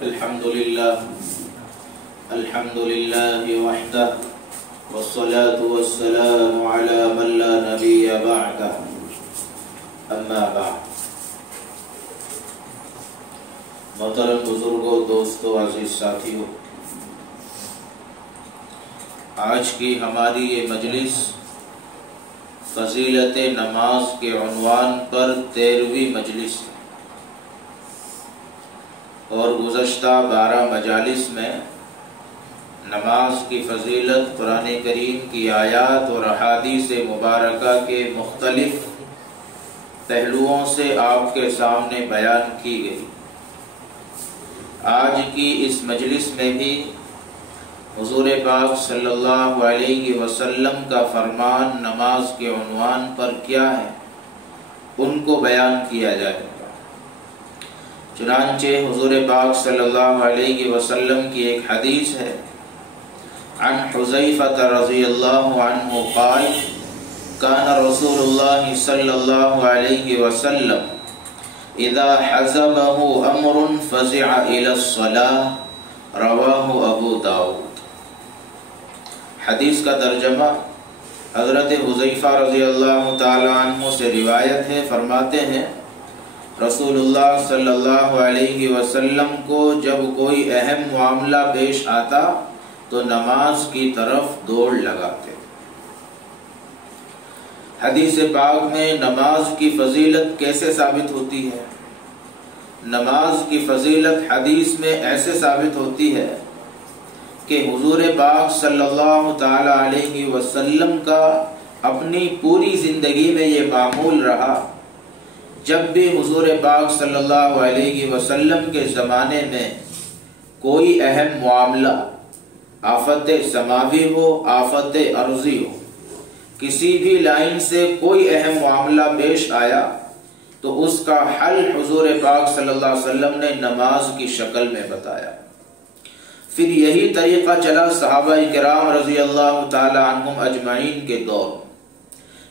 الحمد لله وحده والصلاة والسلام على من لا نبي بعده اما بعد۔ محترم بزرگوں، دوستوں، عزیز ساتھیوں، آج کی ہماری یہ مجلس فضیلت نماز کے عنوان پر 13ویں مجلس ہے، اور گزشتہ 12 مجالس میں نماز کی فضیلت قرآن کریم کی آیات اور احادیث مبارکہ کے مختلف پہلوؤں سے آپ کے سامنے بیان کی گئی۔ آج کی اس مجلس میں بھی حضور پاک صلی اللہ علیہ وسلم کا فرمان نماز کے عنوان پر کیا ہے ان کو بیان کیا جائے گا۔ چنانچہ حضور پاک صلی اللہ علیہ وسلم کی ایک حدیث ہے، عن حذیفہ رضی اللہ عنہ قال کان رسول اللہ صلی اللہ علیہ وسلم اذا حزبه امر فزع الى الصلاة، رواہ ابو داؤد۔ حدیث کا ترجمہ حضرت حذیفہ رضی اللہ تعالی عنہ سے روایت ہے، فرماتے ہیں رسول اللہ صلی اللہ علیہ وسلم کو جب کوئی اہم معاملہ پیش آتا تو نماز کی طرف دوڑ لگاتے۔ حدیث پاک میں نماز کی فضیلت کیسے ثابت ہوتی ہے؟ نماز کی فضیلت حدیث میں ایسے ثابت ہوتی ہے کہ حضور پاک صلی اللہ تعالی علیہ وسلم کا اپنی پوری زندگی میں یہ معمول رہا، جب بھی حضور پاک صلی اللہ علیہ وسلم کے زمانے میں کوئی اہم معاملہ، آفت سماوی ہو، آفت ارضی ہو، کسی بھی لائن سے کوئی اہم معاملہ پیش آیا تو اس کا حل حضور پاک صلی اللہ علیہ وسلم نے نماز کی شکل میں بتایا۔ پھر یہی طریقہ چلا صحابہ کرام رضی اللہ تعالی عنہم اجمعین کے دور،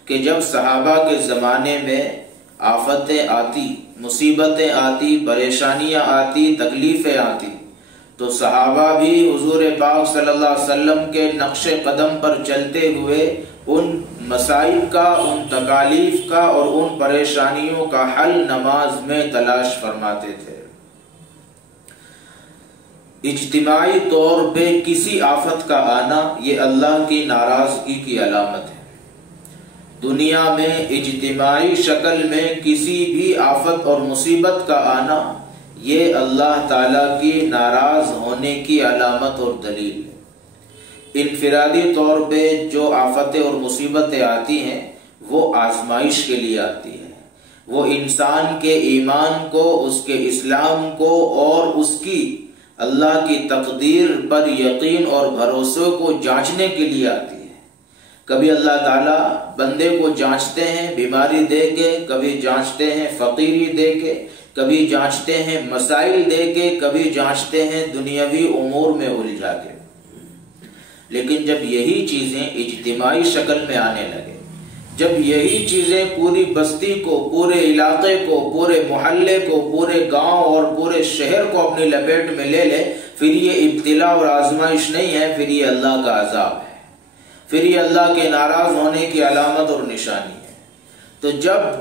کہ جب صحابہ کے زمانے میں آفتیں آتی، مصیبتیں آتی، پریشانیاں آتی، تکلیفیں آتی، تو صحابہ بھی حضور پاک صلی اللہ علیہ وسلم کے نقش قدم پر چلتے ہوئے ان مسائل کا، ان تکالیف کا اور ان پریشانیوں کا حل نماز میں تلاش فرماتے تھے۔ اجتماعی طور پہ کسی آفت کا آنا یہ اللہ کی ناراضگی کی علامت ہے۔ دنیا میں اجتماعی شکل میں کسی بھی آفت اور مصیبت کا آنا یہ اللہ تعالیٰ کی ناراض ہونے کی علامت اور دلیل ہے۔ انفرادی طور پہ جو آفتیں اور مصیبتیں آتی ہیں وہ آزمائش کے لیے آتی ہیں، وہ انسان کے ایمان کو، اس کے اسلام کو اور اس کی اللہ کی تقدیر پر یقین اور بھروسے کو جانچنے کے لیے آتی ہے۔ کبھی اللہ تعالیٰ بندے کو جانچتے ہیں بیماری دے کے، کبھی جانچتے ہیں فقیری دے کے، کبھی جانچتے ہیں مسائل دے کے، کبھی جانچتے ہیں دنیاوی امور میں الجھا کے۔ لیکن جب یہی چیزیں اجتماعی شکل میں آنے لگے، جب یہی چیزیں پوری بستی کو، پورے علاقے کو، پورے محلے کو، پورے گاؤں اور پورے شہر کو اپنی لپیٹ میں لے لے، پھر یہ ابتلا اور آزمائش نہیں ہے، پھر یہ اللہ کا عذاب ہے، پھر یہ اللہ کے ناراض ہونے کی علامت اور نشانی ہے۔ تو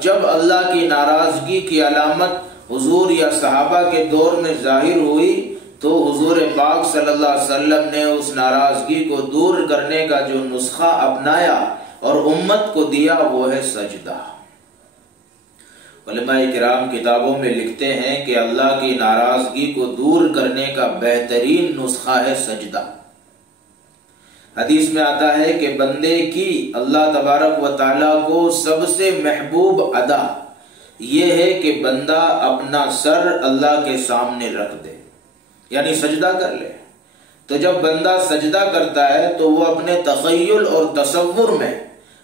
جب اللہ کی ناراضگی کی علامت حضور یا صحابہ کے دور میں ظاہر ہوئی تو حضور پاک صلی اللہ علیہ وسلم نے اس ناراضگی کو دور کرنے کا جو نسخہ اپنایا اور امت کو دیا وہ ہے سجدہ۔ علماء کرام کتابوں میں لکھتے ہیں کہ اللہ کی ناراضگی کو دور کرنے کا بہترین نسخہ ہے سجدہ۔ حدیث میں آتا ہے کہ بندے کی اللہ تبارک و تعالیٰ کو سب سے محبوب ادا یہ ہے کہ بندہ اپنا سر اللہ کے سامنے رکھ دے، یعنی سجدہ کر لے۔ تو جب بندہ سجدہ کرتا ہے تو وہ اپنے تخیل اور تصور میں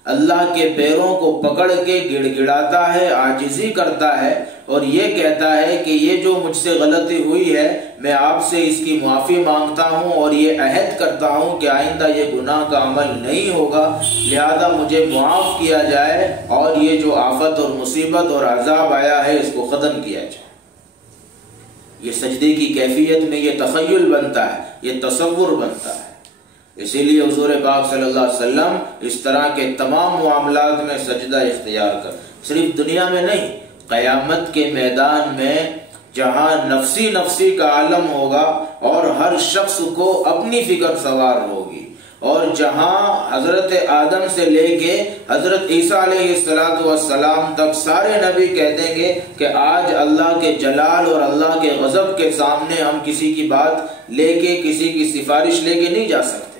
اللہ کے پیروں کو پکڑ کے گڑ گڑاتا ہے، عاجزی کرتا ہے اور یہ کہتا ہے کہ یہ جو مجھ سے غلطی ہوئی ہے میں آپ سے اس کی معافی مانگتا ہوں اور یہ عہد کرتا ہوں کہ آئندہ یہ گناہ کا عمل نہیں ہوگا، لہذا مجھے معاف کیا جائے اور یہ جو آفت اور مصیبت اور عذاب آیا ہے اس کو ختم کیا جائے۔ یہ سجدے کی کیفیت میں یہ تخیل بنتا ہے، یہ تصور بنتا ہے۔ اسی لیے حضور پاک صلی اللہ علیہ وسلم اس طرح کے تمام معاملات میں سجدہ اختیار کر، صرف دنیا میں نہیں، قیامت کے میدان میں جہاں نفسی نفسی کا عالم ہوگا اور ہر شخص کو اپنی فکر سوار ہوگی، اور جہاں حضرت آدم سے لے کے حضرت عیسیٰ علیہ السلام تک سارے نبی کہہ دیں گے کہ آج اللہ کے جلال اور اللہ کے غضب کے سامنے ہم کسی کی بات لے کے، کسی کی سفارش لے کے نہیں جا سکتے۔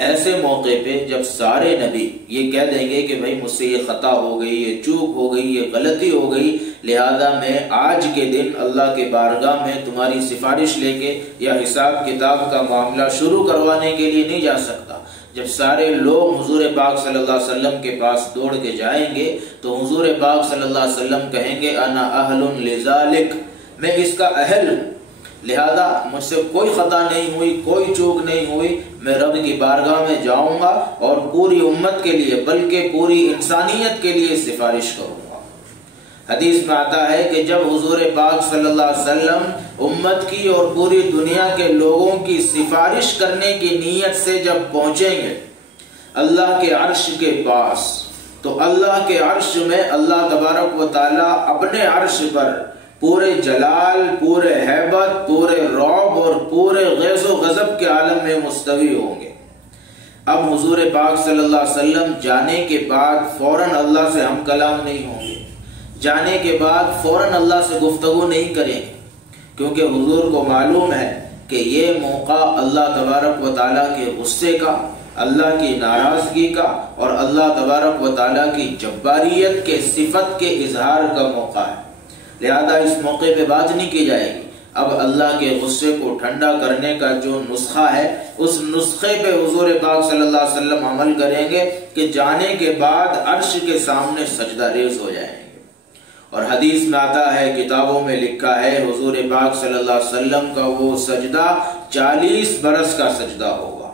ایسے موقع پہ جب سارے نبی یہ کہہ دیں گے کہ بھائی مجھ سے یہ خطا ہو گئی، یہ چوک ہو گئی، یہ غلطی ہو گئی، لہذا میں آج کے دن اللہ کے بارگاہ میں تمہاری سفارش لے کے یا حساب کتاب کا معاملہ شروع کروانے کے لیے نہیں جا سکتا، جب سارے لوگ حضور پاک صلی اللہ علیہ وسلم کے پاس دوڑ کے جائیں گے تو حضور پاک صلی اللہ علیہ وسلم کہیں گے انا اہل لذالک، میں اس کا اہل ہوں، لہذا مجھ سے کوئی خطا نہیں ہوئی، کوئی چوک نہیں ہوئی، میں رب کی بارگاہ میں جاؤں گا اور پوری امت کے لیے بلکہ پوری انسانیت کے لیے سفارش کروں گا۔ حدیث میں آتا ہے کہ جب حضور پاک صلی اللہ علیہ وسلم امت کی اور پوری دنیا کے لوگوں کی سفارش کرنے کی نیت سے جب پہنچیں گے اللہ کے عرش کے پاس، تو اللہ کے عرش میں اللہ تبارک و تعالی اپنے عرش پر پورے جلال، پورے ہیبت، پورے رعب اور پورے غیظ و غضب کے عالم میں مستوی ہوں گے۔ اب حضور پاک صلی اللہ علیہ وسلم جانے کے بعد فوراً اللہ سے ہم کلام نہیں ہوں گے، جانے کے بعد فوراً اللہ سے گفتگو نہیں کریں گے، کیونکہ حضور کو معلوم ہے کہ یہ موقع اللہ تبارک و تعالیٰ کے غصے کا، اللہ کی ناراضگی کا اور اللہ تبارک و تعالیٰ کی جباریت کے صفت کے اظہار کا موقع ہے، لہذا اس موقع پہ بات نہیں کی جائے گی۔ اب اللہ کے غصے کو ٹھنڈا کرنے کا جو نسخہ ہے، اس نسخے پہ حضور پاک صلی اللہ علیہ وسلم عمل کریں گے کہ جانے کے بعد عرش کے سامنے سجدہ ریز ہو جائیں گے۔ اور حدیث میں آتا ہے، کتابوں میں لکھا ہے، حضور پاک صلی اللہ علیہ وسلم کا وہ سجدہ 40 برس کا سجدہ ہوگا،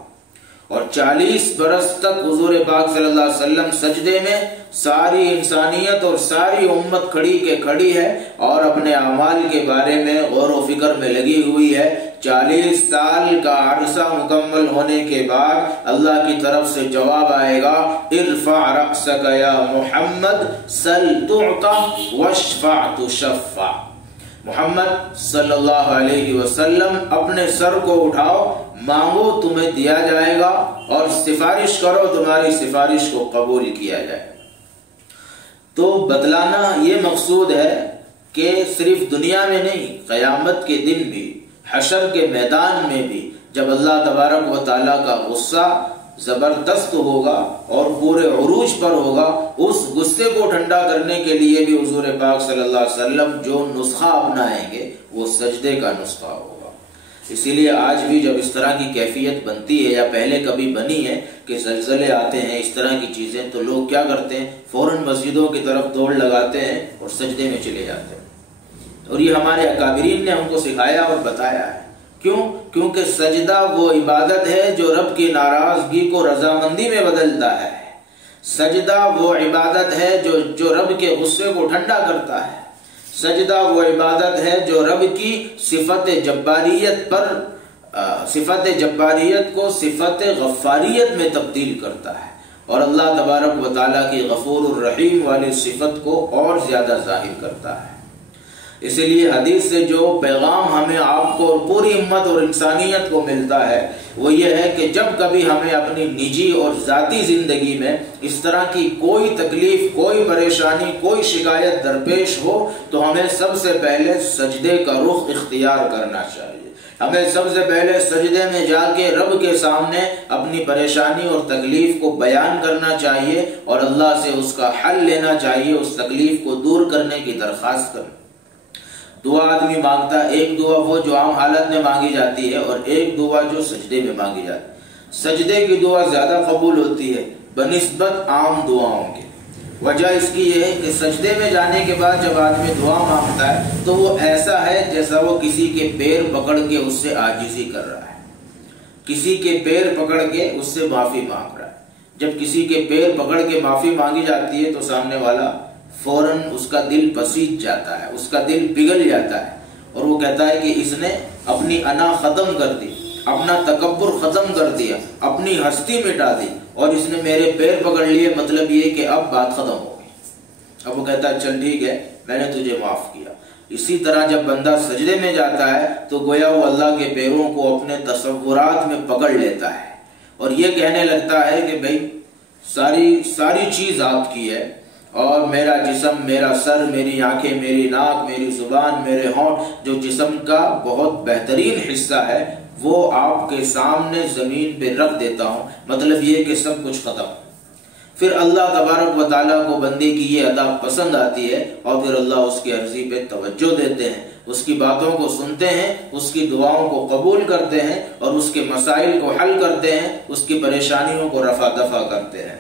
اور 40 برس تک حضور پاک صلی اللہ علیہ وسلم سجدے میں ساری انسانیت اور ساری امت کھڑی کے کھڑی ہے اور اپنے اعمال کے بارے میں غور و فکر میں لگی ہوئی ہے۔ 40 سال کا عرصہ مکمل ہونے کے بعد اللہ کی طرف سے جواب آئے گا، ارفع رأسک یا محمد سل تعطى واشفع تشفع۔ محمد صلی اللہ علیہ وسلم اپنے سر کو اٹھاؤ، مانگو تمہیں دیا جائے گا، اور سفارش کرو تمہاری سفارش کو قبول کیا جائے گا۔ تو بتلانا یہ مقصود ہے کہ صرف دنیا میں نہیں، قیامت کے دن بھی، حشر کے میدان میں بھی، جب اللہ تبارک و تعالیٰ کا غصہ زبردست ہوگا اور پورے عروج پر ہوگا، اس غصے کو ٹھنڈا کرنے کے لیے بھی حضور پاک صلی اللہ علیہ وسلم جو نسخہ اپنائیں گے وہ سجدے کا نسخہ ہوگا۔ اسی لیے آج بھی جب اس طرح کی کیفیت بنتی ہے یا پہلے کبھی بنی ہے کہ زلزلے آتے ہیں، اس طرح کی چیزیں، تو لوگ کیا کرتے ہیں، فوراً مسجدوں کی طرف دوڑ لگاتے ہیں اور سجدے میں چلے جاتے ہیں، اور یہ ہمارے اکابرین نے ہم کو سکھایا اور بتایا ہے۔ کیوں؟ کیونکہ سجدہ وہ عبادت ہے جو رب کی ناراضگی کو رضامندی میں بدلتا ہے، سجدہ وہ عبادت ہے جو رب کے غصے کو ٹھنڈا کرتا ہے، سجدہ وہ عبادت ہے جو رب کی صفت جباریت کو صفت غفاریت میں تبدیل کرتا ہے، اور اللہ تبارک و تعالیٰ کی غفور الرحیم والی صفت کو اور زیادہ ظاہر کرتا ہے۔ اسی لیے حدیث سے جو پیغام ہمیں، آپ کو اور پوری امت اور انسانیت کو ملتا ہے وہ یہ ہے کہ جب کبھی ہمیں اپنی نجی اور ذاتی زندگی میں اس طرح کی کوئی تکلیف، کوئی پریشانی، کوئی شکایت درپیش ہو تو ہمیں سب سے پہلے سجدے کا رخ اختیار کرنا چاہیے، ہمیں سب سے پہلے سجدے میں جا کے رب کے سامنے اپنی پریشانی اور تکلیف کو بیان کرنا چاہیے اور اللہ سے اس کا حل لینا چاہیے، اس تکلیف کو دور کرنے کی درخواست کرنا۔ دعا آدمی مانگتا ہے، ایک دعا وہ جو عام حالت میں مانگی جاتی ہے اور ایک دعا جو سجدے میں مانگی جاتی ہے۔ سجدے کی دعا زیادہ قبول ہوتی ہے بنسبت عام دعاؤں کے۔ وجہ اس کی یہ ہے کہ سجدے میں جانے کے بعد جب آدمی دعا مانگتا ہے تو وہ ایسا ہے جیسا وہ کسی کے پیر پکڑ کے اس سے عاجزی کر رہا ہے، کسی کے پیر پکڑ کے اس سے معافی مانگ رہا ہے۔ جب کسی کے پیر پکڑ کے معافی مانگی جاتی ہے تو سامنے والا فوراً اس کا دل پسیج جاتا ہے، اس کا دل پگھل جاتا ہے، اور وہ کہتا ہے کہ اس نے اپنی انا ختم کر دی، اپنا تکبر ختم کر دیا، اپنی ہستی مٹا دی، اور اس نے میرے پیر پکڑ لیے، مطلب یہ کہ اب بات ختم ہو گئی۔ اب وہ کہتا ہے چل ٹھیک ہے، میں نے تجھے معاف کیا۔ اسی طرح جب بندہ سجدے میں جاتا ہے تو گویا وہ اللہ کے پیروں کو اپنے تصورات میں پکڑ لیتا ہے اور یہ کہنے لگتا ہے کہ بھئی ساری چیز آپ کی ہے، اور میرا جسم، میرا سر، میری آنکھیں، میری ناک، میری زبان، میرے ہونٹ، جو جسم کا بہت بہترین حصہ ہے وہ آپ کے سامنے زمین پہ رکھ دیتا ہوں، مطلب یہ کہ سب کچھ ختم۔ پھر اللہ تبارک و تعالیٰ کو بندے کی یہ ادا پسند آتی ہے اور پھر اللہ اس کی عرضی پہ توجہ دیتے ہیں، اس کی باتوں کو سنتے ہیں، اس کی دعاؤں کو قبول کرتے ہیں اور اس کے مسائل کو حل کرتے ہیں، اس کی پریشانیوں کو رفع دفع کرتے ہیں۔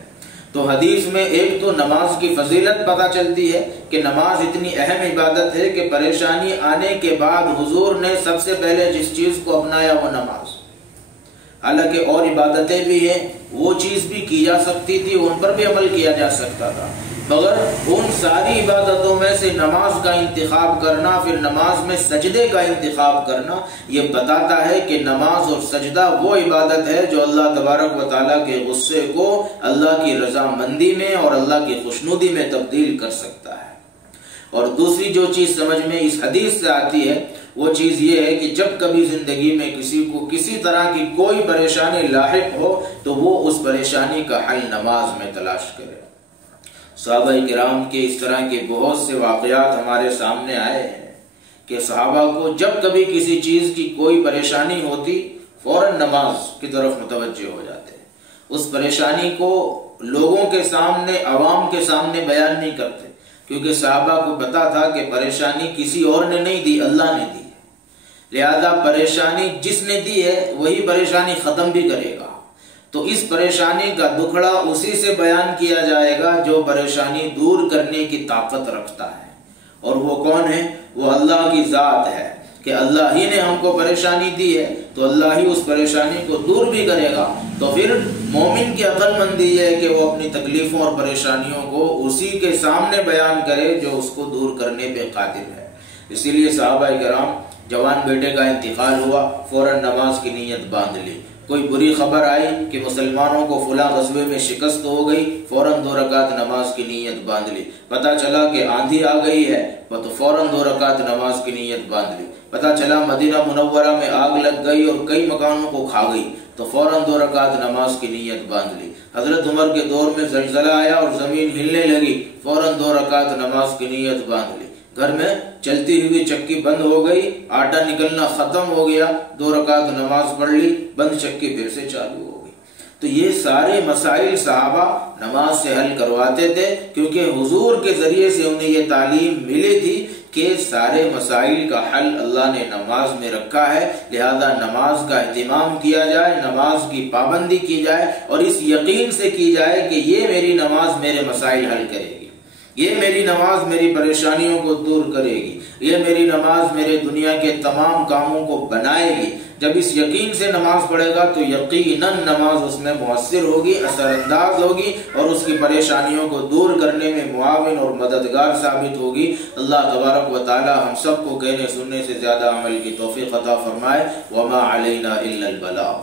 تو حدیث میں ایک تو نماز کی فضیلت پتہ چلتی ہے کہ نماز اتنی اہم عبادت ہے کہ پریشانی آنے کے بعد حضور نے سب سے پہلے جس چیز کو اپنایا وہ نماز۔ حالانکہ اور عبادتیں بھی ہیں، وہ چیز بھی کی جا سکتی تھی، ان پر بھی عمل کیا جا سکتا تھا، مگر ان ساری عبادتوں میں سے نماز کا انتخاب کرنا، پھر نماز میں سجدے کا انتخاب کرنا، یہ بتاتا ہے کہ نماز اور سجدہ وہ عبادت ہے جو اللہ تبارک و تعالیٰ کے غصے کو اللہ کی رضامندی میں اور اللہ کی خوشنودی میں تبدیل کر سکتا ہے۔ اور دوسری جو چیز سمجھ میں اس حدیث سے آتی ہے وہ چیز یہ ہے کہ جب کبھی زندگی میں کسی کو کسی طرح کی کوئی پریشانی لاحق ہو تو وہ اس پریشانی کا حل نماز میں تلاش کرے۔ صحابہ کرام کے اس طرح کے بہت سے واقعات ہمارے سامنے آئے ہیں کہ صحابہ کو جب کبھی کسی چیز کی کوئی پریشانی ہوتی فوراً نماز کی طرف متوجہ ہو جاتے، اس پریشانی کو لوگوں کے سامنے، عوام کے سامنے بیان نہیں کرتے، کیونکہ صحابہ کو پتا تھا کہ پریشانی کسی اور نے نہیں دی، اللہ نے دی، لہذا پریشانی جس نے دی ہے وہی پریشانی ختم بھی کرے گا۔ تو اس پریشانی کا دکھڑا اسی سے بیان کیا جائے گا جو پریشانی دور کرنے کی طاقت رکھتا ہے، اور وہ کون ہے؟ وہ اللہ کی ذات ہے کہ اللہ ہی نے ہم کو پریشانی دی ہے تو اللہ ہی اس پریشانی کو دور بھی کرے گا۔ تو پھر مومن کی عقل مندی ہے کہ وہ اپنی تکلیفوں اور پریشانیوں کو اسی کے سامنے بیان کرے جو اس کو دور کرنے پہ قادر ہے۔ اسی لیے صحابہ کرام، جوان بیٹے کا انتقال ہوا، فوراً نماز کی نیت باندھ لی۔ کوئی بری خبر آئی کہ مسلمانوں کو فلاں غزوے میں شکست ہو گئی، فوراً 2 رکعت نماز کی نیت باندھ لی۔ پتہ چلا کہ آندھی آ گئی ہے تو فوراً 2 رکعت نماز کی نیت باندھ لی۔ پتہ چلا مدینہ منورہ میں آگ لگ گئی اور کئی مکانوں کو کھا گئی تو فوراً 2 رکعت نماز کی نیت باندھ لی۔ حضرت عمر کے دور میں زلزلہ آیا اور زمین ہلنے لگی، فوراً 2 رکعت نماز کی نیت باندھ لی۔ گھر میں چلتی ہوئی چکی بند ہو گئی، آٹا نکلنا ختم ہو گیا، 2 رکعت نماز پڑھ لی، بند چکی پھر سے چالو ہو گئی۔ تو یہ سارے مسائل صحابہ نماز سے حل کرواتے تھے، کیونکہ حضور کے ذریعے سے انہیں یہ تعلیم ملی تھی کہ سارے مسائل کا حل اللہ نے نماز میں رکھا ہے، لہذا نماز کا اہتمام کیا جائے، نماز کی پابندی کی جائے اور اس یقین سے کی جائے کہ یہ میری نماز میرے مسائل حل کرے گی، یہ میری نماز میری پریشانیوں کو دور کرے گی، یہ میری نماز میرے دنیا کے تمام کاموں کو بنائے گی۔ جب اس یقین سے نماز پڑھے گا تو یقیناً نماز اس میں مؤثر ہوگی، اثر انداز ہوگی اور اس کی پریشانیوں کو دور کرنے میں معاون اور مددگار ثابت ہوگی۔ اللہ تبارک و تعالی ہم سب کو کہنے سننے سے زیادہ عمل کی توفیق عطا فرمائے۔ وما علینا الا البلاغ۔